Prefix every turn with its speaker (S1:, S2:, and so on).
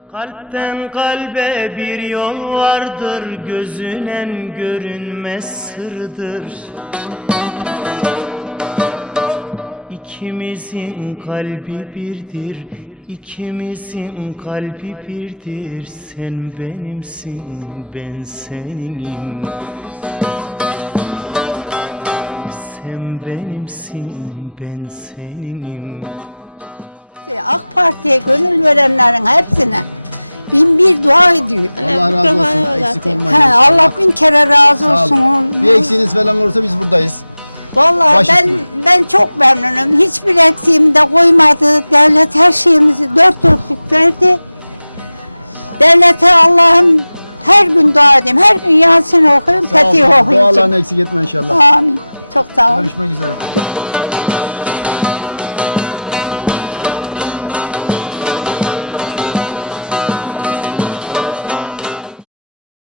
S1: Kalpten kalbe bir yol vardır, gözünen görünmez sırdır. İkimizin kalbi birdir, ikimizin kalbi birdir. Sen benimsin, ben seninim. Sen benimsin, ben seninim.
S2: AK Parti'ye gönül verenlerin hepsine bin bir dua ediyor.
S3: Allah razı olsun. Eksik olmayın.
S2: Allah bin kere razı
S3: Sağ
S2: olsun.
S3: olun. Bir eksiğiniz falan olursa biz buradayız.
S2: Vallahi
S3: Baş üstüne.
S2: ben çok memnunum. Hiçbir eksiğimi de koymadı. Devlet her şeyimizi dört dörtlük verdi. Devlete Allah'ım her gün dua edeyim. Her gün Yasin okuyayım,
S3: Sağ olun.
S2: Fetih okuyayım.
S3: Dualarını eksik etme inşallah.
S2: Amin. Çok sağ olun.
S3: Görüşmek üzere.